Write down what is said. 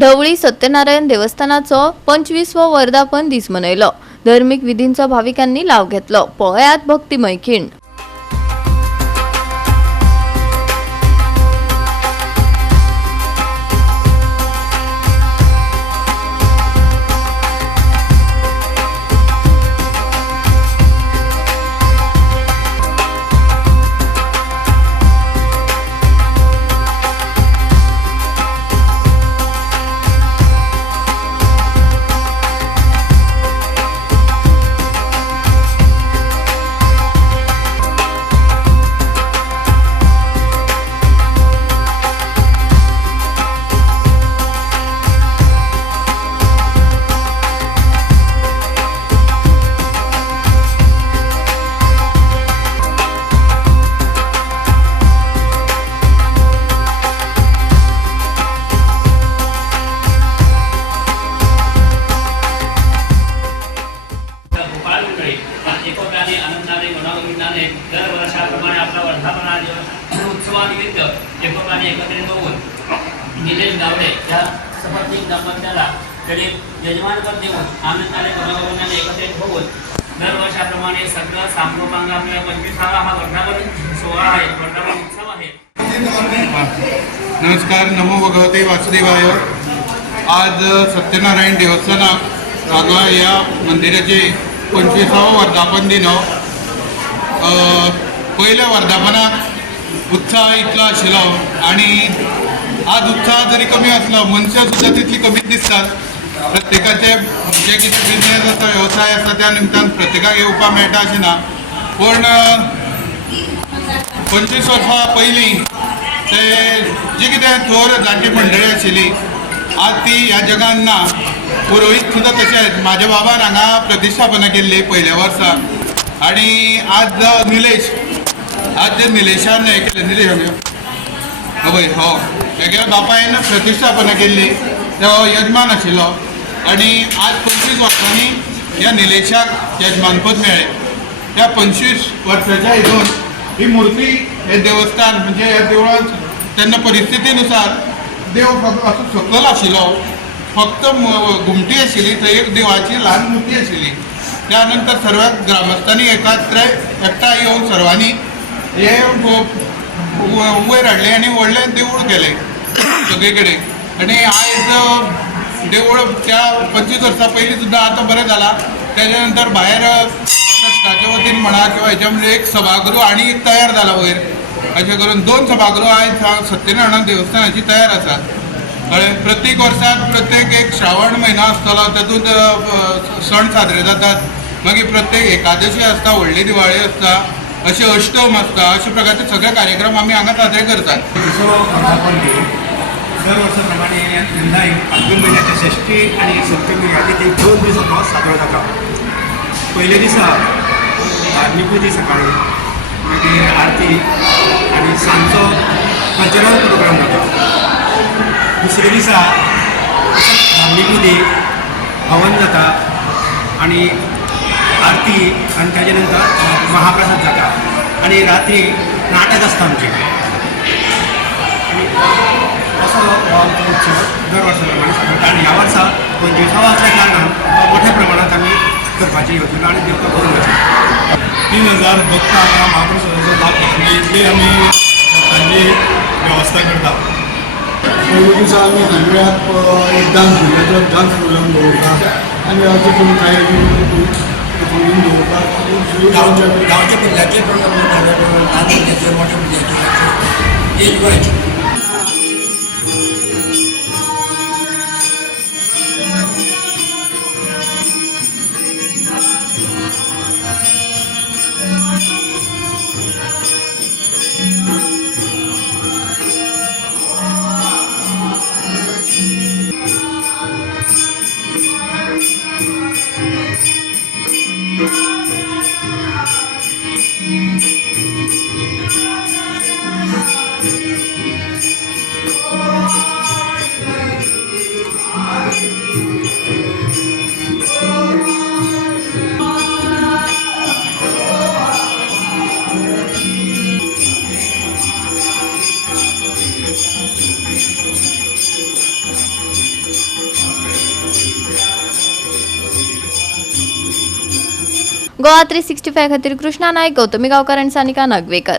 ढवळी सत्यनारायण देवस्थानाचो 25वो वर्धापन दीस मनयलो। धार्मिक विधींचो भाविकांनी लाव घेतलो। पळयात भक्तिमय खिण। दर वर्षाप्रमाणे आपला वर्धापन उत्सवानिमित्त एकोप्याने एकत्रित होऊन निलेश गावडे या सपत्नीक दाम्पत्याला तरी यजमानपद देऊन आनंदाने मनोरंजनाने एकत्रित होऊन दर वर्षाप्रमाणे सगळं सांगोपांग आपल्या 25वा हा वर्धापन सोहळा आहे, वर्धापन उत्सव आहे। नमस्कार, नमो भगवते वासुदेवाय। आज सत्यनारायण देवस्थानाक हांगा या मंदिराचे 25वा वर्धापन दिन। पहिल्या वर्धापनाक उत्साह इतलो आशिल्लो आणि आज उत्साह जरी कमी असलो मनशां सुद्दां तितली कमी दिसतात। प्रत्येकाचे जे कितें बिझनेस आसा, व्यवसाय आसा त्या निमतान प्रत्येकाक येवपाक मेळटा अशें ना, पूण 25 वर्सां पयलीं ते जी कितें थोर जाणटी मंडळी आशिल्ली आज ती ह्या जगान ना। पुरोहीत सुद्दां तशेंच म्हाज्या बाबान हांगा प्रतिश्ठापना केल्ली पयल्या वर्सा आणि आज निलेश आज जे निलेशान हें केलें, निलेश हय हो हेगे बापायन प्रतिश्ठापना केल्ली, तो यजमान आशिल्लो आणि आज 25 वर्सांनी ह्या निलेशाक यजमानपद मेळ्ळें। त्या 25 वर्साच्या हितून ही मूर्ती हे देवस्थान म्हणजे ह्या देवळांत तेन्ना परिस्थितीनुसार देव असो सकल आशिल्लो, फक्त घुमटी आशिल्ली, थंय एक देवाची ल्हान मुर्ती आशिल्ली। त्यानंतर सर्व ग्रामस्थांनी एकठांय येवन सर्वांनी हे वयर हाडले आणि व्हडलें देवूळ केलें सगळे कडेन। आणि आयज देवूळ त्या 25 वर्सां पयलीं सुद्दां आतां बरें जालां। तेच्या नंतर भायर ट्रस्टाच्या वतीन म्हणा किंवा हेच्या म्हणजे एक सभागृह आनी एक तयार जाला वयर, अशें करून 2 सभागृह आयज सत्यनारायण देवस्थानाची तयार आसात। प्रत्येक वर्साक प्रत्येक एक श्रावण महिना आसतलो, तातूंत सण साजरे जातात। मागीर प्रत्येक एकादशी आसता, व्हडली दिवाळी आसता, अशे अष्टम आसता, अशे प्रकारचे सगळे कार्यक्रम आमी हांगा साजरे करतात। दर वर्षाप्रमाणे यंदाही फाल्गुन महिन्याच्या षष्ठी आणि सप्तमी ह्या तिथे 2 दीस हो साजरो जाता। पयल्या दिसा धार्मीक विधी सकाळी, मागीर आरती आणि सांजचो कल्चरल प्रोग्राम जाता। दुसऱ्या दिसा धार्मीक विधी हवन जाता आणि आरती आणि त्याच्या नंतर महाप्रसाद जाता आणि रात्री नाटक आसता आमचे। असो हो आमचो उत्सव दर वर्साप्रमाणे साजरता आणि ह्या वर्सा 25वा असल्या कारणान मोठ्या प्रमाणात आमी करपाची योजना आणि देवता करून आसा। 3000 भक्त हांगा महाप्रसादाचो लाभ घेतले इतली आमी तांची वेवस्था करता। पयल्या दिसा आमी सगळ्याक एक डान्स प्रोग्राम दवरता आनी अशें करून कांय गांवच्या भुरग्यांचे प्रोग्राम ल्हान भुरग्यांचे, मोठ्या भुरग्यांचे, एज वायज। गोवा 365 खातीर कृष्णा नायक, गौतमी गांवकर आनी सानिका नागवेकर.